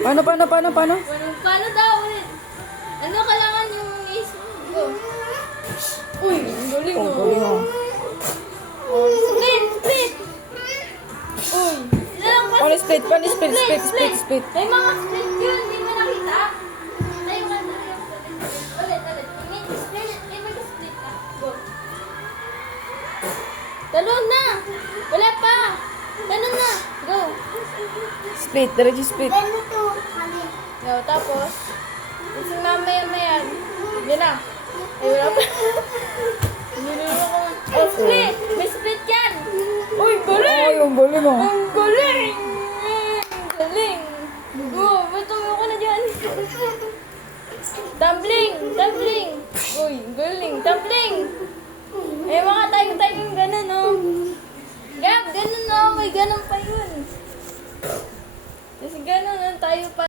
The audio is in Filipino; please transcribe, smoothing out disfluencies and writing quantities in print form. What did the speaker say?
Paano? Paano daw ulit? Ano kailangan yung is... Go. Uy, ang galing Oh, oh. galing oh. Split! Uy. Ilang pa- Paano split? Split. May mga split yun, hindi mo nakita. Tayo ka na. Ulit. May split ka. Go. Talon na! Wala pa! Talon na! Go! Split, diretso split. No, tapos, isang mamaya-maya. Yan na. Ay, wala pa. Niluloko ko. Oh, split! May split yan! Uy, galing! Ay, ang galing oh. Ang galing! Ang galing! Go, matuyo ka na dyan. Tumbling! Uy, galing! Tumbling! Eh, mga tayo yung ganun, oh. Gab, ganun, oh. May ganun pa yun. Kasi ganun, oh, tayo pa.